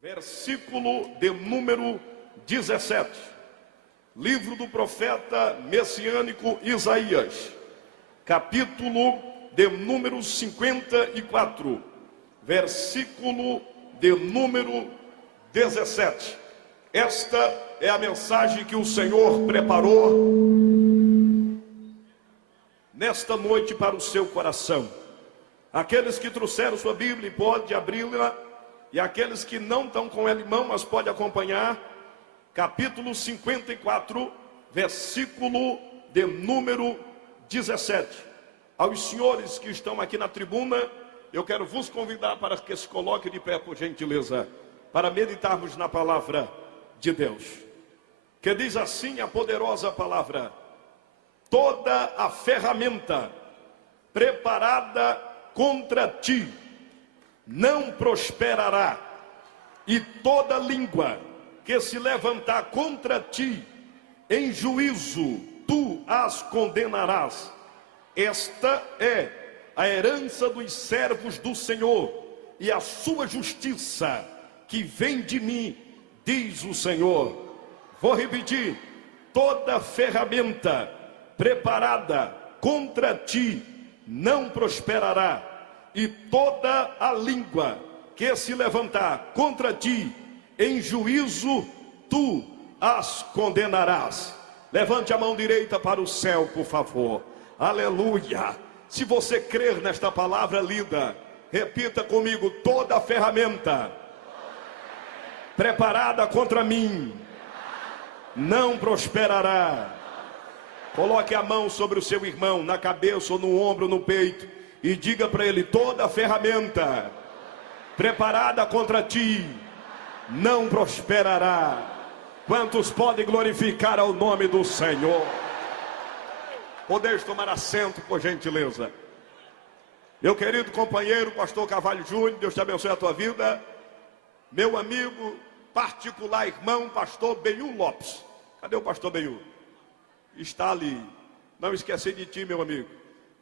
versículo de número 17, livro do profeta messiânico Isaías, capítulo de número 54, versículo de número 17. Esta é a mensagem que o Senhor preparou nesta noite para o seu coração. Aqueles que trouxeram sua Bíblia, pode abri-la, e aqueles que não estão com ela em mão, mas pode acompanhar, capítulo 54, versículo de número 17. Aos senhores que estão aqui na tribuna, eu quero vos convidar para que se coloquem de pé, por gentileza, para meditarmos na palavra de Deus, que diz assim a poderosa palavra: toda a ferramenta preparada contra ti não prosperará, e toda língua que se levantar contra ti em juízo tu as condenarás. Esta é a herança dos servos do Senhor e a sua justiça que vem de mim, diz o Senhor. Vou repetir: toda ferramenta preparada contra ti não prosperará, e toda a língua que se levantar contra ti em juízo tu as condenarás. Levante a mão direita para o céu, por favor. Aleluia. Se você crer nesta palavra lida, repita comigo: toda ferramenta preparada contra mim não prosperará. Coloque a mão sobre o seu irmão, na cabeça ou no ombro, no peito, e diga para ele: toda ferramenta preparada contra ti não prosperará. Quantos podem glorificar ao nome do Senhor? Podeis tomar assento, por gentileza. Meu querido companheiro, pastor Carvalho Júnior, Deus te abençoe a tua vida. Meu amigo particular, irmão, pastor Benhu Lopes. Cadê o pastor Benhu? Está ali. Não esqueci de ti, meu amigo.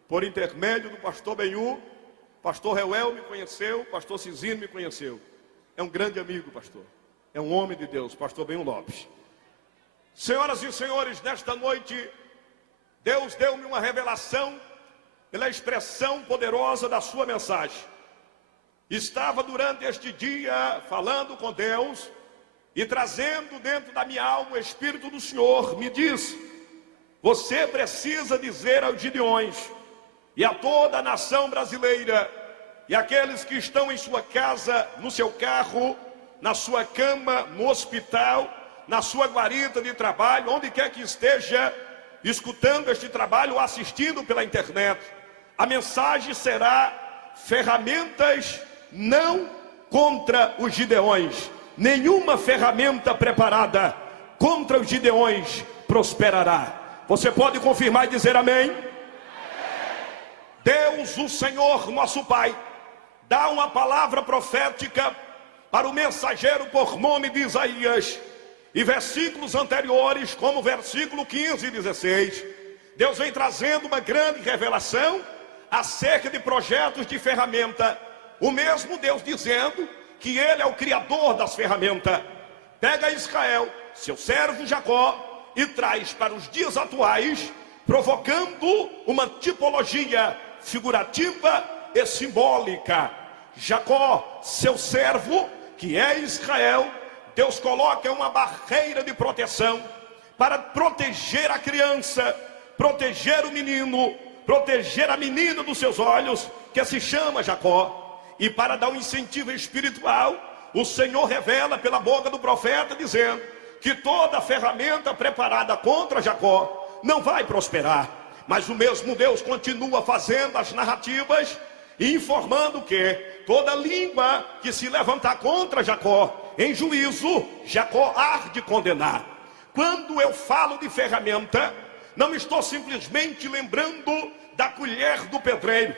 Por intermédio do pastor Benhu, pastor Reuel me conheceu, pastor Cizino me conheceu. É um grande amigo, pastor. É um homem de Deus, pastor Benhu Lopes. Senhoras e senhores, nesta noite, Deus deu-me uma revelação pela expressão poderosa da sua mensagem. Estava durante este dia falando com Deus e trazendo dentro da minha alma o Espírito do Senhor. Me disse: você precisa dizer aos Gideões e a toda a nação brasileira, e aqueles que estão em sua casa, no seu carro, na sua cama, no hospital, na sua guarita de trabalho, onde quer que esteja escutando este trabalho ou assistindo pela internet, a mensagem será: ferramentas não contra os Gideões. Nenhuma ferramenta preparada contra os Gideões prosperará. Você pode confirmar e dizer amém? Deus, o Senhor, nosso Pai, dá uma palavra profética para o mensageiro por nome de Isaías. E versículos anteriores, como versículo 15 e 16, Deus vem trazendo uma grande revelação acerca de projetos de ferramenta. O mesmo Deus dizendo que Ele é o Criador das ferramentas. Pega Israel, seu servo Jacó, e traz para os dias atuais, provocando uma tipologia figurativa e simbólica. Jacó, seu servo, que é Israel, Deus coloca uma barreira de proteção para proteger a criança, proteger o menino, proteger a menina dos seus olhos, que se chama Jacó. E para dar um incentivo espiritual, o Senhor revela pela boca do profeta, dizendo que toda ferramenta preparada contra Jacó não vai prosperar. Mas o mesmo Deus continua fazendo as narrativas e informando que toda língua que se levantar contra Jacó em juízo, Jacó há de condenar. Quando eu falo de ferramenta, não estou simplesmente lembrando da colher do pedreiro.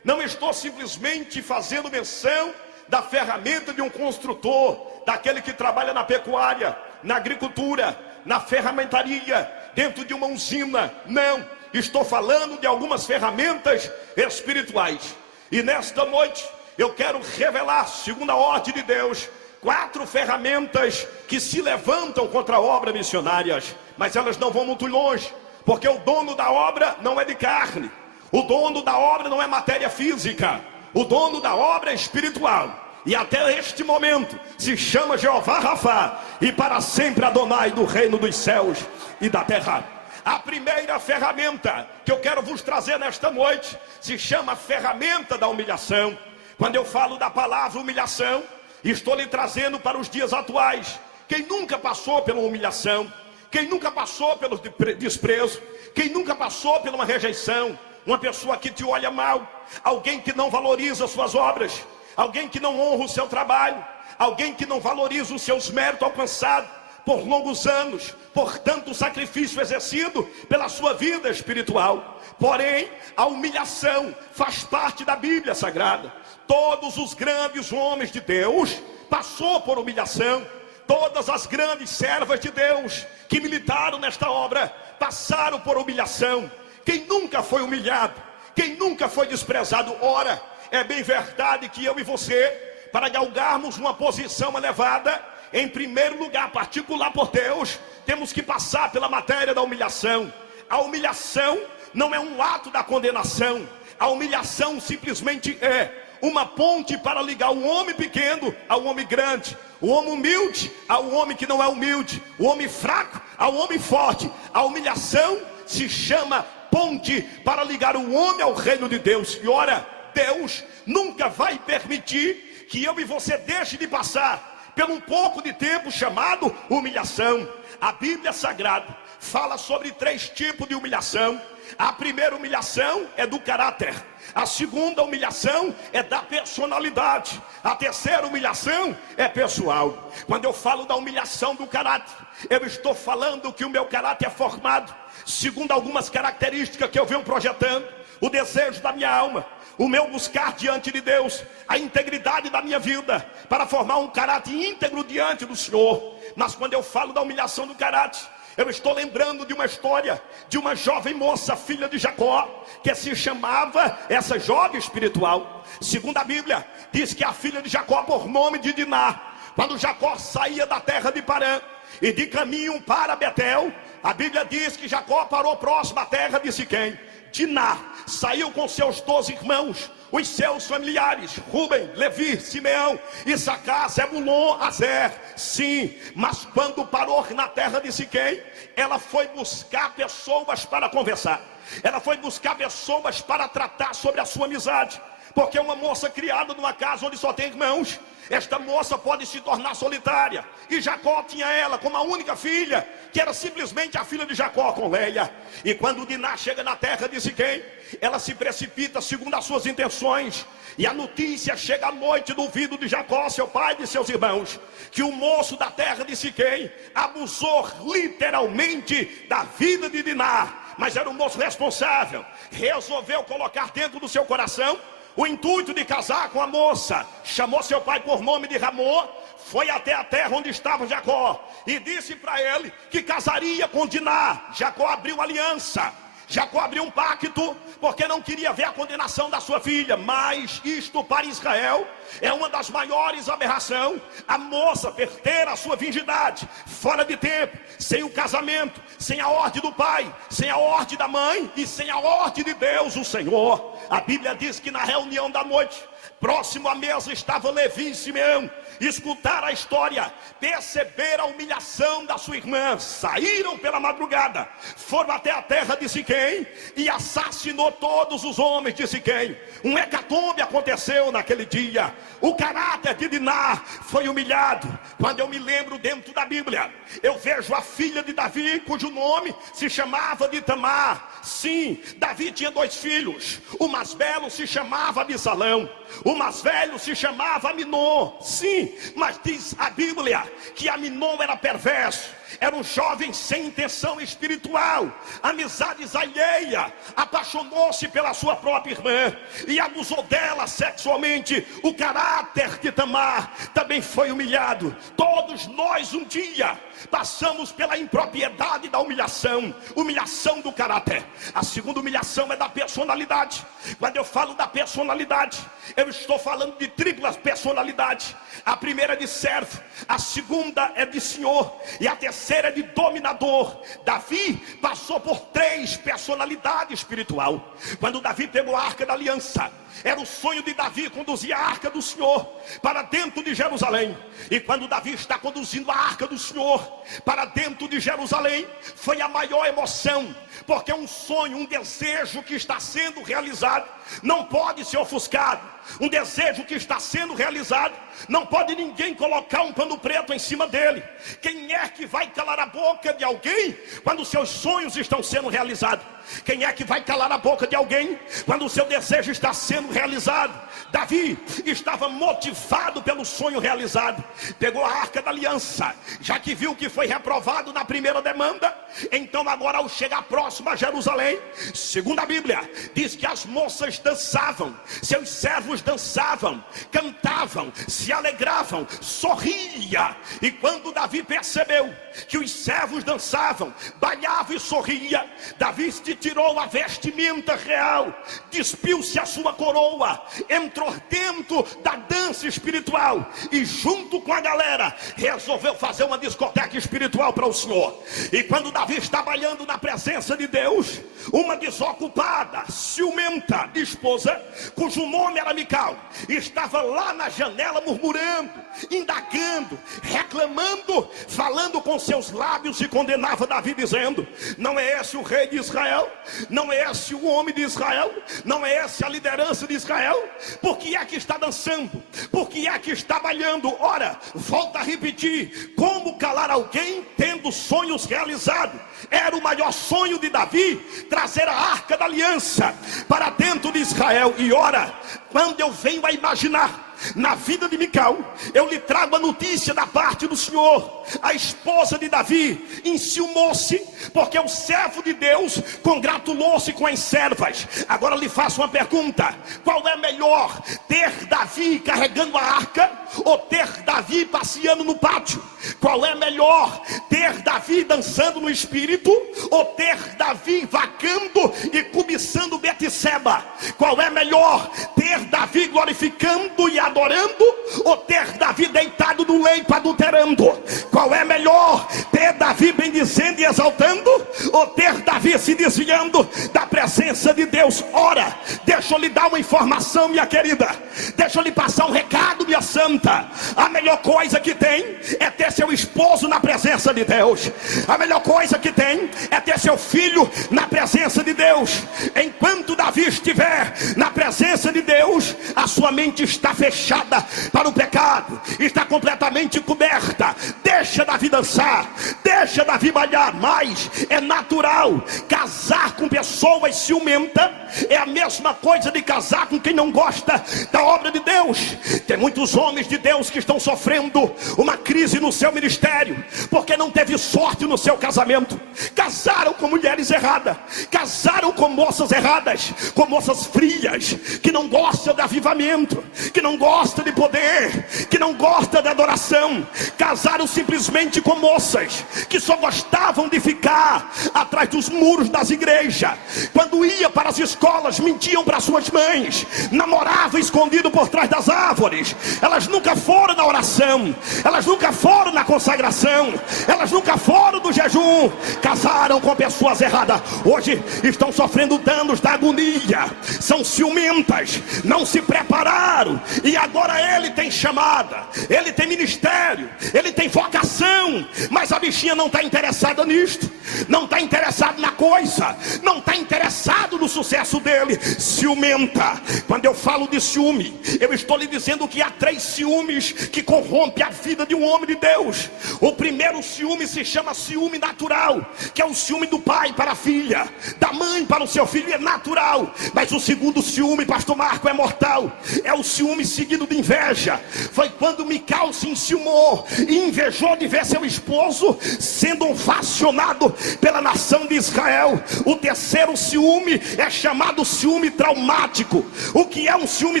Não estou simplesmente fazendo menção da ferramenta de um construtor, daquele que trabalha na pecuária, na agricultura, na ferramentaria, dentro de uma usina. Não, estou falando de algumas ferramentas espirituais. E nesta noite eu quero revelar, segundo a ordem de Deus, 4 ferramentas que se levantam contra a obra missionária, mas elas não vão muito longe, porque o dono da obra não é de carne, o dono da obra não é matéria física, o dono da obra é espiritual. E até este momento se chama Jeová Rafá, e para sempre Adonai do reino dos céus e da terra. A primeira ferramenta que eu quero vos trazer nesta noite se chama ferramenta da humilhação. Quando eu falo da palavra humilhação, estou lhe trazendo para os dias atuais. Quem nunca passou pela humilhação? Quem nunca passou pelo desprezo? Quem nunca passou por uma rejeição? Uma pessoa que te olha mal, alguém que não valoriza suas obras, alguém que não honra o seu trabalho, alguém que não valoriza os seus méritos alcançados por longos anos, por tanto sacrifício exercido pela sua vida espiritual. Porém, a humilhação faz parte da Bíblia Sagrada. Todos os grandes homens de Deus passou por humilhação. Todas as grandes servas de Deus que militaram nesta obra passaram por humilhação. Quem nunca foi humilhado? Quem nunca foi desprezado? Ora, é bem verdade que eu e você, para galgarmos uma posição elevada, em primeiro lugar, particular por Deus, temos que passar pela matéria da humilhação. A humilhação não é um ato da condenação. A humilhação simplesmente é uma ponte para ligar o homem pequeno ao homem grande, o homem humilde ao homem que não é humilde, o homem fraco ao homem forte. A humilhação se chama ponte para ligar o homem ao reino de Deus. E ora, Deus nunca vai permitir que eu e você deixe de passar por um pouco de tempo chamado humilhação. A Bíblia Sagrada fala sobre 3 tipos de humilhação. A primeira humilhação é do caráter, a segunda humilhação é da personalidade, a terceira humilhação é pessoal. Quando eu falo da humilhação do caráter, eu estou falando que o meu caráter é formado segundo algumas características que eu venho projetando: o desejo da minha alma, o meu buscar diante de Deus, a integridade da minha vida, para formar um caráter íntegro diante do Senhor. Mas quando eu falo da humilhação do caráter, eu estou lembrando de uma história de uma jovem moça, filha de Jacó, que se chamava, essa jovem espiritual, segundo a Bíblia, diz que a filha de Jacó, por nome de Diná, quando Jacó saía da terra de Parã e de caminho para Betel, a Bíblia diz que Jacó parou próximo à terra de Siquém. Diná saiu com seus 12 irmãos, os seus familiares, Rubem, Levi, Simeão, Issacar, Zebulon, Azer. Sim, mas quando parou na terra de Siquém, ela foi buscar pessoas para conversar. Ela foi buscar pessoas para tratar sobre a sua amizade. Porque uma moça criada numa casa onde só tem irmãos, esta moça pode se tornar solitária. E Jacó tinha ela como a única filha, que era simplesmente a filha de Jacó com Leia. E quando Diná chega na terra de Siquém, ela se precipita segundo as suas intenções. E a notícia chega à noite do ouvido de Jacó, seu pai e de seus irmãos, que o moço da terra de Siquém abusou literalmente da vida de Diná. Mas era um moço responsável, resolveu colocar dentro do seu coração o intuito de casar com a moça. Chamou seu pai por nome de Ramô, foi até a terra onde estava Jacó e disse para ele que casaria com Diná. Jacó abriu aliança, Jacó abriu um pacto, porque não queria ver a condenação da sua filha. Mas isto para Israel é uma das maiores aberrações: a moça perder a sua virgindade fora de tempo, sem o casamento, sem a ordem do pai, sem a ordem da mãe e sem a ordem de Deus, o Senhor. A Bíblia diz que na reunião da noite, próximo à mesa estava Levi e Simeão. Escutaram a história, perceberam a humilhação da sua irmã, saíram pela madrugada, foram até a terra de Siquém e assassinou todos os homens de Siquém. Um hecatombe aconteceu naquele dia. O caráter de Diná foi humilhado. Quando eu me lembro dentro da Bíblia, eu vejo a filha de Davi, cujo nome se chamava de Tamar. Sim, Davi tinha 2 filhos. O mais belo se chamava Absalão, o mais velho se chamava Aminon. Sim, mas diz a Bíblia que Aminon era perverso, era um jovem sem intenção espiritual, amizades alheia, apaixonou-se pela sua própria irmã e abusou dela sexualmente. O caráter de Tamar também foi humilhado. Todos nós um dia passamos pela impropriedade da humilhação, humilhação do caráter. A segunda humilhação é da personalidade. Quando eu falo da personalidade, eu Eu estou falando de tripla personalidade. A primeira é de servo, a segunda é de senhor e a terceira é de dominador. Davi passou por 3 personalidades espiritual. Quando Davi pegou a arca da aliança, era o sonho de Davi conduzir a arca do Senhor para dentro de Jerusalém. E quando Davi está conduzindo a arca do Senhor para dentro de Jerusalém, foi a maior emoção, porque um sonho, um desejo que está sendo realizado não pode ser ofuscado. Um desejo que está sendo realizado, não pode ninguém colocar um pano preto em cima dele. Quem é que vai calar a boca de alguém quando seus sonhos estão sendo realizados? Quem é que vai calar a boca de alguém quando o seu desejo está sendo realizado? Davi estava motivado pelo sonho realizado. Pegou a arca da aliança, já que viu que foi reprovado na primeira demanda. Então agora, ao chegar próximo a Jerusalém, segundo a Bíblia, diz que as moças dançavam, seus servos dançavam, cantavam, se alegravam, sorria. E quando Davi percebeu que os servos dançavam, baiavam e sorria, Davi se tirou a vestimenta real, despiu-se a sua coroa, entrou dentro da dança espiritual e junto com a galera resolveu fazer uma discoteca espiritual para o Senhor. E quando Davi está bailando na presença de Deus, uma desocupada, ciumenta esposa, cujo nome era Mical, estava lá na janela murmurando, indagando, reclamando, falando com seus lábios, e condenava Davi dizendo: não é esse o rei de Israel? Não é esse o homem de Israel? Não é essa a liderança de Israel? Por que é que está dançando? Por que é que está bailando? Ora, volta a repetir: como calar alguém tendo sonhos realizados? Era o maior sonho de Davi, trazer a arca da aliança para dentro de Israel. E ora, quando eu venho a imaginar na vida de Mical, eu lhe trago a notícia da parte do Senhor. A esposa de Davi enciumou-se, porque o servo de Deus congratulou-se com as servas. Agora lhe faço uma pergunta: qual é melhor, ter Davi carregando a arca ou ter Davi passeando no pátio? Qual é melhor, ter Davi dançando no espírito ou ter Davi vacando e cobiçando Betseba? Qual é melhor, ter Davi glorificando e adorando ou ter Davi deitado no leito adulterando? Qual é melhor, ter Davi bendizendo e exaltando ou ter Davi se desviando da presença de Deus? Ora, deixa eu lhe dar uma informação, minha querida, deixa eu lhe passar um recado, minha santa. A melhor coisa que tem é ter seu esposo na presença de Deus. A melhor coisa que tem é ter seu filho na presença de Deus. Enquanto Davi estiver na presença de Deus, a sua mente está fechada para o pecado, está completamente coberta. Deixa Davi dançar, deixa Davi bailar. Mas é natural casar com pessoas ciumentas. É a mesma coisa de casar com quem não gosta da obra de Deus. Tem muitos homens de Deus que estão sofrendo uma crise no seu ministério, porque não teve sorte no seu casamento. Casaram com mulheres erradas, casaram com moças erradas, com moças frias, que não gostam de avivamento, que não gostam de poder, que não gostam de adoração. Casaram simplesmente com moças que só gostavam de ficar atrás dos muros das igrejas. Quando ia para as escolas, mentiam para suas mães, namoravam escondido por trás das árvores. Elas nunca foram na oração, elas nunca foram na consagração, elas nunca foram no jejum. Casaram com pessoas erradas. Hoje estão sofrendo danos da agonia, são ciumentas, não se prepararam. E agora ele tem chamada, ele tem ministério, ele tem vocação, mas a bichinha não está interessada nisto, não está interessado na coisa, não está interessado no sucesso dele. Ciumenta. Quando eu falo de ciúme, eu estou lhe dizendo que há 3 ciúmes que corrompem a vida de um homem de Deus. O primeiro ciúme se chama ciúme natural, que é o ciúme do pai para a filha, da mãe para o seu filho, é natural. Mas o segundo ciúme, pastor Marco, é mortal. É o ciúme seguido de inveja. Foi quando quando Mical se enciumou e invejou de ver seu esposo sendo ovacionado pela nação de Israel. O terceiro ciúme é chamado ciúme traumático. O que é um ciúme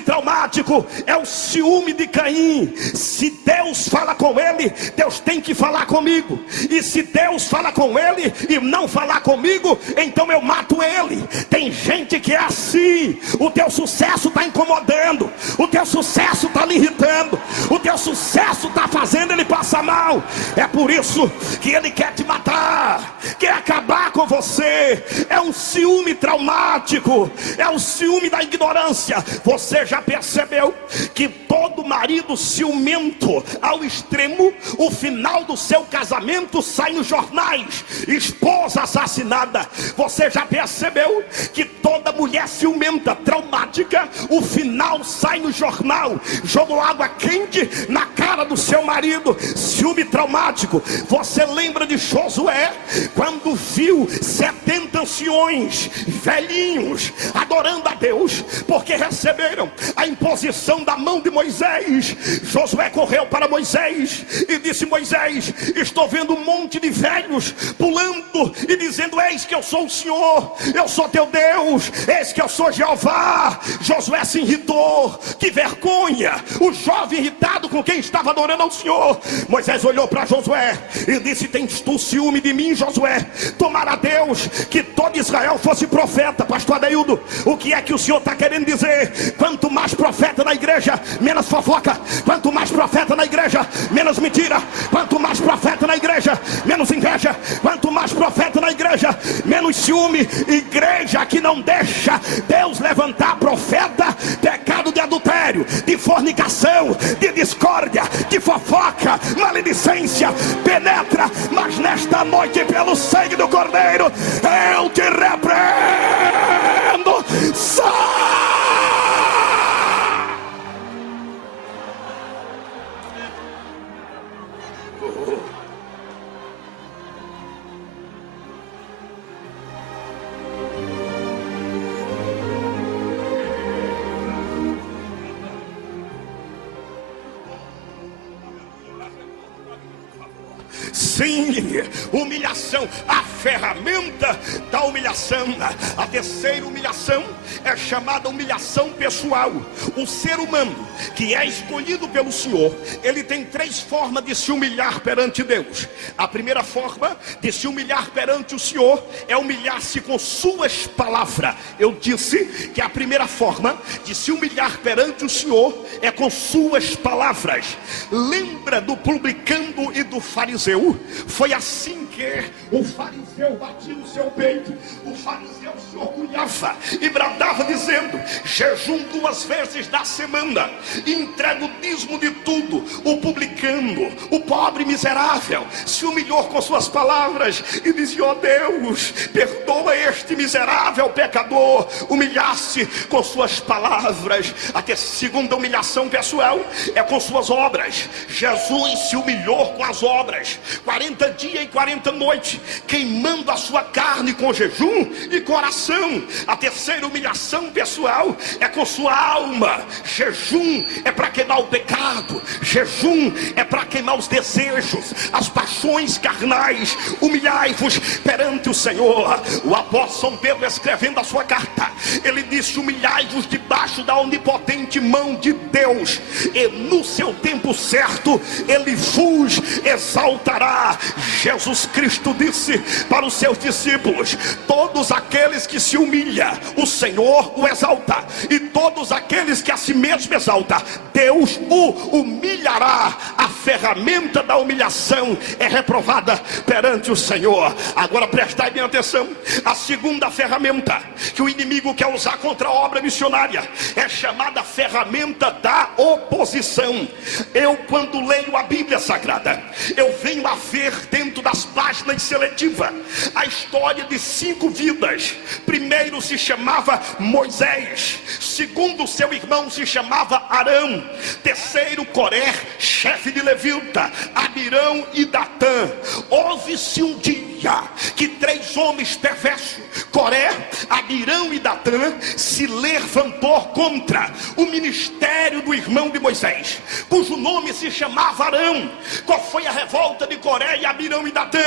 traumático? É o ciúme de Caim. Se Deus fala com ele, Deus tem que falar comigo. E se Deus fala com ele e não falar comigo, então eu mato ele. Tem gente que é assim. O teu sucesso está incomodando, o teu sucesso está lhe irritando, o teu sucesso está fazendo ele passar mal. É por isso que ele quer te matar, quer acabar com você. É um ciúme traumático, é o ciúme da ignorância. Você já percebeu que todo marido ciumento ao extremo, o final do seu casamento sai nos jornais: esposa assassinada. Você já percebeu que toda mulher ciumenta, traumática, o final sai no jornal: jogou água quente na cara do seu marido. Ciúme traumático. Você lembra de Josué, quando viu 70 anciões velhinhos adorando a Deus, porque receberam a imposição da mão de Moisés? Josué correu para Moisés e disse: Moisés, estou vendo um monte de velhos pulando e dizendo: eis que eu sou o Senhor, eu sou teu Deus, eis que eu sou Jeová. Josué se irritou. Que vergonha, o jovem irritado com quem estava adorando ao Senhor. Moisés olhou para Josué e disse: tens tu ciúme de mim, Josué? Tomara Deus que todo Israel fosse profeta. Pastor Adeildo, o que é que o senhor está querendo dizer? Quanto mais profeta na igreja, menos fofoca. Quanto mais profeta na igreja, menos mentira. Quanto mais profeta na igreja, menos inveja. Quanto mais profeta na igreja, menos ciúme. Igreja que não deixa Deus levantar profeta, pecado de adultério, de fornicação, de discórdia, de fofoca, maledicência, penetra. Mas nesta noite, pelo sangue do Cordeiro, eu te repreendo. Sai! Sim, humilhação, a ferramenta da humilhação. A terceira humilhação é chamada humilhação pessoal. O ser humano que é escolhido pelo Senhor, ele tem três formas de se humilhar perante Deus. A primeira forma de se humilhar perante o Senhor é humilhar-se com suas palavras. Eu disse que a primeira forma de se humilhar perante o Senhor é com suas palavras. Lembra do publicano e do fariseu? Foi assim que o fariseu batia no seu peito. O fariseu se orgulhava e bradava dizendo: jejum 2 vezes na semana, entrego o dízimo de tudo. O publicano, o pobre miserável, se humilhou com suas palavras e dizia: ó Deus, perdoa este miserável pecador. Humilhar-se com suas palavras. A segunda humilhação pessoal é com suas obras. Jesus se humilhou com as obras, 40 dias e 40 noites, queimando a sua carne com jejum e coração. A terceira humilhação pessoal é com sua alma. Jejum é para queimar o pecado, jejum é para queimar os desejos, as paixões carnais. Humilhai-vos perante o Senhor. O apóstolo São Pedro, escrevendo a sua carta, ele disse: humilhai-vos debaixo da onipotente mão de Deus, e no seu tempo certo ele vos exaltará. Jesus Cristo disse para os seus discípulos: todos aqueles que se humilham, o Senhor o exalta, e todos aqueles que a si mesmo exalta, Deus o humilhará. A ferramenta da humilhação é reprovada perante o Senhor. Agora prestai bem atenção. A segunda ferramenta que o inimigo quer usar contra a obra missionária é chamada ferramenta da oposição. Eu, quando leio a Bíblia Sagrada, eu venho a ver dentro das páginas seletivas a história de 5 vidas. Primeiro se chamava Moisés, segundo seu irmão se chamava Arão, terceiro Coré, chefe de levita, Abirão e Datã. Houve-se um dia dia que 3 homens perversos, Coré, Abirão e Datã, se levantou contra o ministério do irmão de Moisés, cujo nome se chamava Arão. Qual foi a revolta de Coré e Abirão e Datã?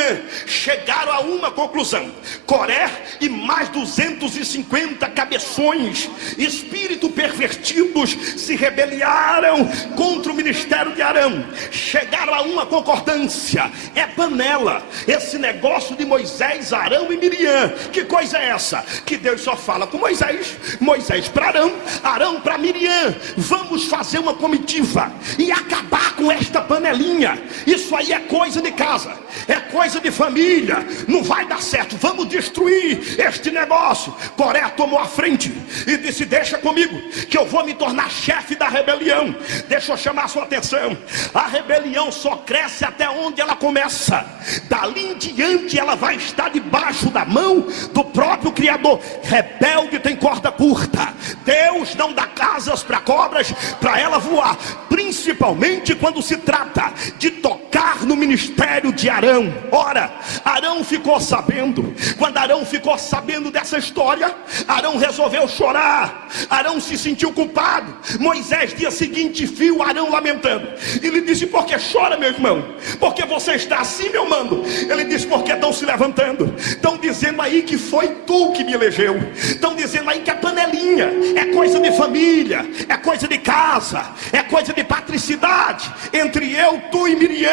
Chegaram a uma conclusão: Coré e mais 250 cabeções, espírito pervertidos, se rebelaram contra o ministério de Arão. Chegaram a uma concordância: é panela esse negócio de Moisés, Arão e Miriam. Que coisa é essa? Que Deus só fala com Moisés, Moisés para Arão, Arão para Miriam. Vamos fazer uma comitiva e acabar com esta panelinha. Isso aí é coisa de casa, é coisa de família, não vai dar certo. Vamos destruir este negócio. Coré tomou a frente e disse: deixa comigo, que eu vou me tornar chefe da rebelião. Deixa eu chamar a sua atenção: a rebelião só cresce até onde ela começa. Dali em diante ela vai estar debaixo da mão do próprio Criador. Rebelde tem corda curta. Deus não dá asas para cobras para ela voar, principalmente quando se trata de tocar no ministério de Arão. Ora, Arão ficou sabendo. Quando Arão ficou sabendo dessa história, Arão resolveu chorar. Arão se sentiu culpado. Moisés, dia seguinte, viu Arão lamentando. Ele disse: por que chora, meu irmão? Porque você está assim, meu mano? Ele disse: porque estão se levantando, estão dizendo aí que foi tu que me elegeu, estão dizendo aí que a panelinha é coisa de família, é coisa de casa, é coisa de patricidade entre eu, tu e Miriam.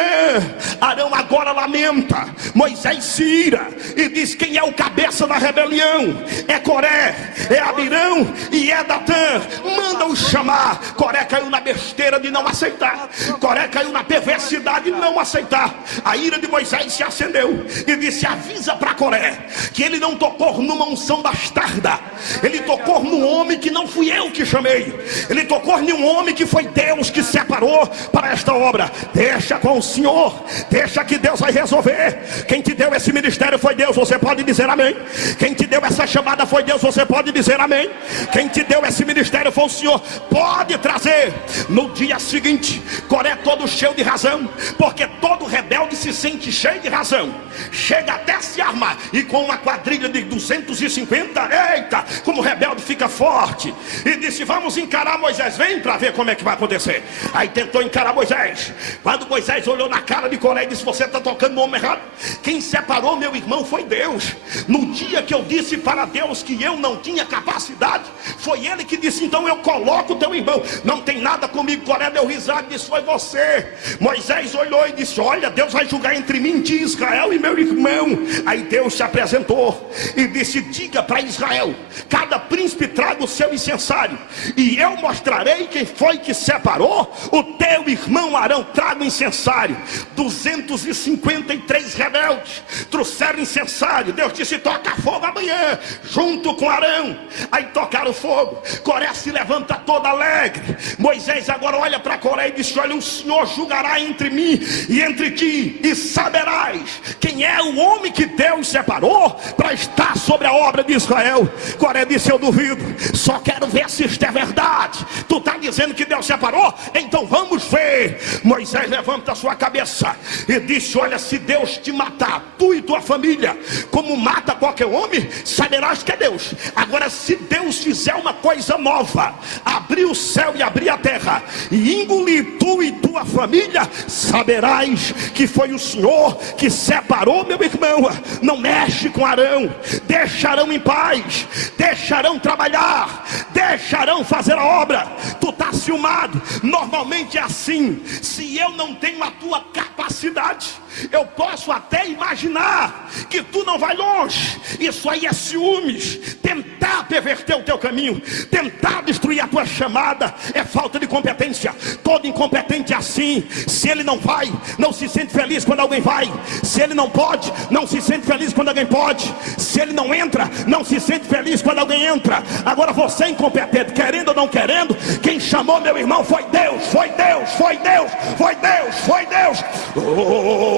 Arão agora lamenta. Moisés se ira e diz: quem é o cabeça da rebelião? É Coré, é Abirão e é Datã. Manda-os chamar. Coré caiu na besteira de não aceitar. Coré caiu na perversidade de não aceitar. A ira de Moisés se acendeu e disse: avisa para Coré que ele não tocou numa unção bastarda, ele tocou num homem que não fui eu que chamei, ele tocou em um homem que foi Deus que separou para esta obra. Deixa com o Senhor, deixa que Deus vai resolver. Quem te deu esse ministério foi Deus, você pode dizer amém. Quem te deu essa chamada foi Deus, você pode dizer amém. Quem te deu esse ministério foi o Senhor, pode trazer. No dia seguinte, Coré todo cheio de razão, porque todo rebelde se sente cheio de razão, chega até se armar, e com uma quadrilha de 250, eita, como o rebelde fica forte, e disse: vamos encarar Moisés, vem para ver como é que vai acontecer. Aí tentou encarar Moisés. Quando Moisés olhou na cara de Coré e disse: você está tocando no homem errado. Quem separou meu irmão foi Deus. No dia que eu disse para Deus que eu não tinha capacidade, foi ele que disse: então eu coloco o teu irmão. Não tem nada comigo. Coré deu risada e disse: foi você. Moisés olhou e disse: olha, Deus vai julgar entre mim, de Israel, e meu irmão. Aí Deus se apresentou e disse: diga para Israel, cada príncipe traga o seu incensário, e eu mostrarei quem foi que separou o teu irmão Arão. Traga o incensário. 253 rebeldes trouxeram incensário. Deus disse: toca fogo amanhã, junto com Arão. Aí tocaram fogo. Coré se levanta todo alegre. Moisés agora olha para Coré e disse: olha, o Senhor julgará entre mim e entre ti, e saberás quem é o homem que Deus separou para estar sobre a obra de Israel. Coré disse: eu duvido, só quero ver se isto é verdade. Tu está dizendo que Deus separou? Então vamos ver. Moisés levanta a sua cabeça e disse: olha, se Deus te matar, tu e tua família, como mata qualquer homem, saberás que é Deus. Agora, se Deus fizer uma coisa nova, abrir o céu e abrir a terra e engolir tu e tua família, saberás que foi o Senhor que separou meu irmão. Não mexe com Arão, deixarão em paz, deixarão trabalhar, deixarão fazer a obra. Tu está ciumado. Normalmente é assim. Se eu não tenho a tua capacidade, eu posso até imaginar que tu não vai longe. Isso aí é ciúmes. Tentar perverter o teu caminho, tentar destruir a tua chamada, é falta de competência. Todo incompetente é assim. Se ele não vai, não se sente feliz quando alguém vai. Se ele não pode, não se sente feliz quando alguém pode. Se ele não entra, não se sente feliz quando alguém entra. Agora você é incompetente, querendo ou não querendo, quem chamou meu irmão foi Deus, foi Deus, foi Deus, foi Deus, foi Deus. Oh,